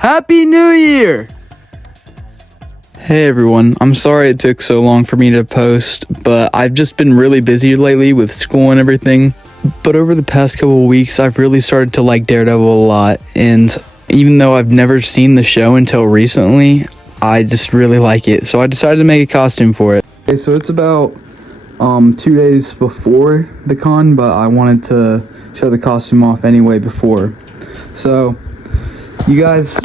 Happy New Year! Hey everyone, I'm sorry it took so long for me to post, but I've just been really busy lately with school and everything. But over the past couple of weeks, I've really started to like Daredevil a lot, and even though I've never seen the show until recently, I just really like it, so I decided to make a costume for it. Okay, so it's about 2 days before the con, but I wanted to show the costume off anyway before. So, you guys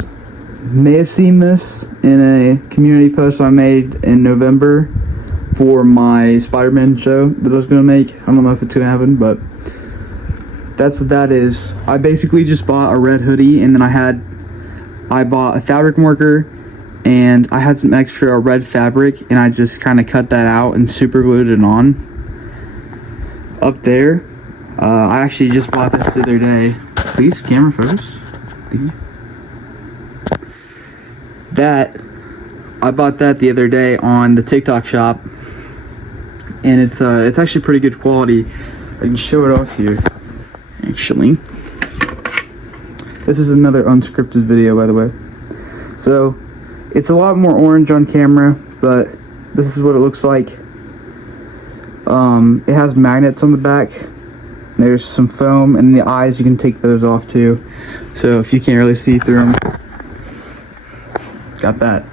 may have seen this in a community post I made in November for my Spider-Man show that I was going to make. I don't know if it's going to happen, but that's what that is. I basically just bought a red hoodie, and then I bought a fabric marker, and I had some extra red fabric, and I just kind of cut that out and super glued it on up there. I actually just bought this the other day. Please, camera focus. Thank you. I bought that the other day on the TikTok shop, and it's actually pretty good quality. I can show it off here. Actually, this is another unscripted video, by the way. So it's a lot more orange on camera, but this is what it looks like. It has magnets on the back. There's some foam, and the eyes, you can take those off too. So if you can't really see through them, got that.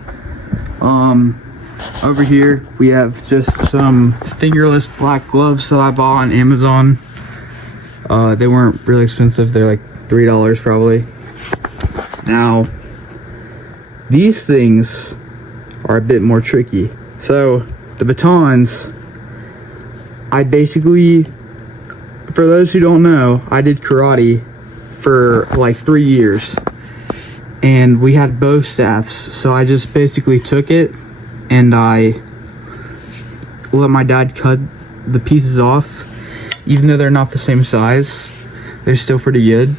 Over here we have just some fingerless black gloves that I bought on Amazon. They weren't really expensive. They're like $3 probably. Now, these things are a bit more tricky. So the batons, I basically, for those who don't know, I did karate for like 3 years, and we had bow staffs. So I just basically took it and I let my dad cut the pieces off. Even though they're not the same size, they're still pretty good.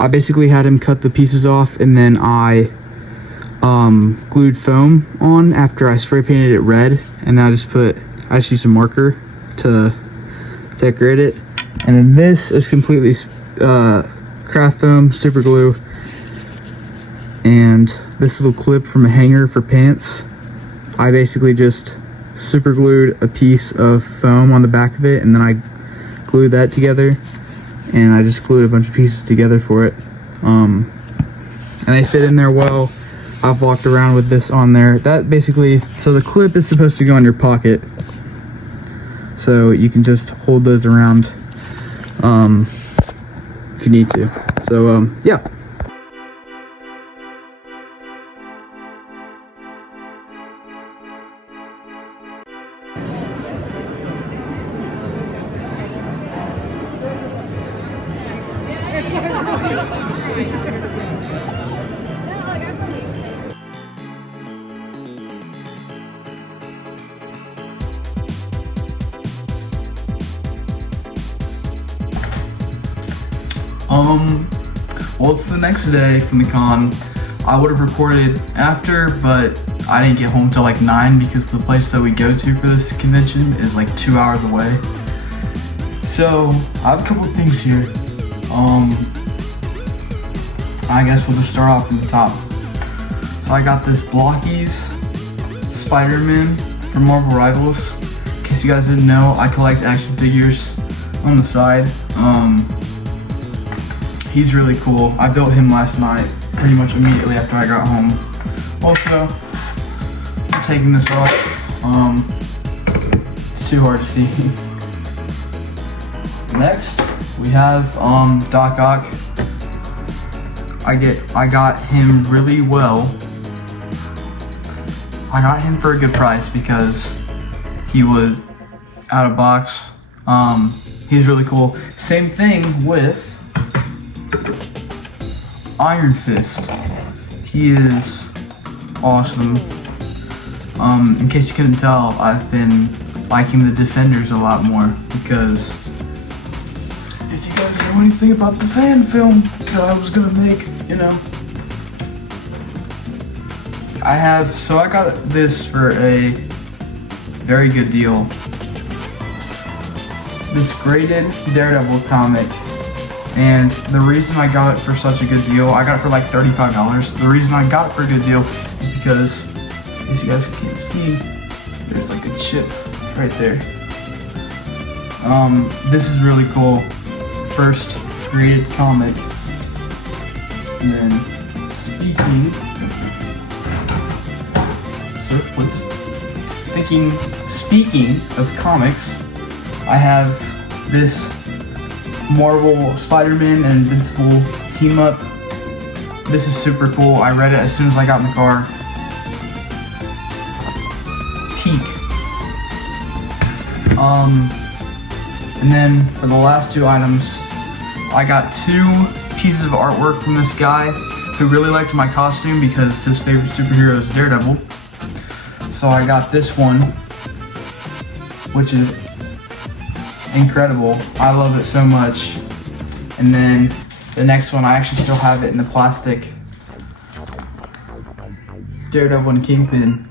I basically had him cut the pieces off, and then I glued foam on after I spray painted it red, and then I just used a marker to decorate it. And then this is completely craft foam, super glue, and this little clip from a hanger for pants. I basically just super glued a piece of foam on the back of it, and then I glued that together, and I just glued a bunch of pieces together for it, and they fit in there well. I've walked around with this on there. That basically, so the clip is supposed to go in your pocket, so you can just hold those around if you need to. So yeah. Well, it's the next day from the con. I would have recorded after, but I didn't get home till like 9 because the place that we go to for this convention is like 2 hours away. So I have a couple of things here. I guess we'll just start off from the top. So I got this Blockies Spider-Man from Marvel Rivals. In case you guys didn't know, I collect action figures on the side. He's really cool. I built him last night, pretty much immediately after I got home. Also, I'm taking this off. It's too hard to see. Next, we have Doc Ock. I got him really well. I got him for a good price because he was out of box. He's really cool. Same thing with Iron Fist. He is awesome. In case you couldn't tell, I've been liking the Defenders a lot more because if you guys know anything about the fan film that I was gonna make, you know. I got this for a very good deal. This graded Daredevil comic And the reason I got it for such a good deal, I got it for like $35. The reason I got it for a good deal is because, as you guys can't see, there's like a chip right there. This is really cool. First created comic, and then speaking of comics, I have this Marvel Spider-Man and Invincible team up. This is super cool. I read it as soon as I got in the car. Peak. And then for the last two items, I got two pieces of artwork from this guy who really liked my costume because his favorite superhero is Daredevil. So I got this one, which is incredible. I love it so much. And then the next one, I actually still have it in the plastic. Daredevil and Kingpin.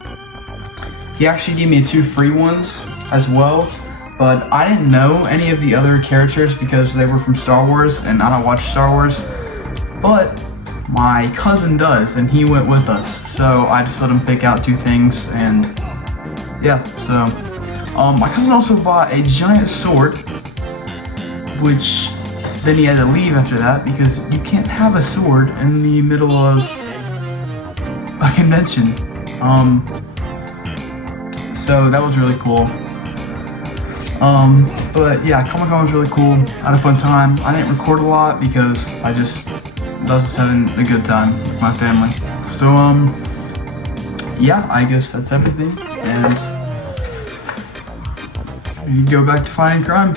He actually gave me two free ones as well, but I didn't know any of the other characters because they were from Star Wars and I don't watch Star Wars. But my cousin does, and he went with us. So I just let him pick out two things, and yeah, so. My cousin also bought a giant sword, which then he had to leave after that because you can't have a sword in the middle of a convention. So that was really cool. But yeah, Comic-Con was really cool. I had a fun time. I didn't record a lot because I was just having a good time with my family. So yeah, I guess that's everything, and you go back to fighting crime.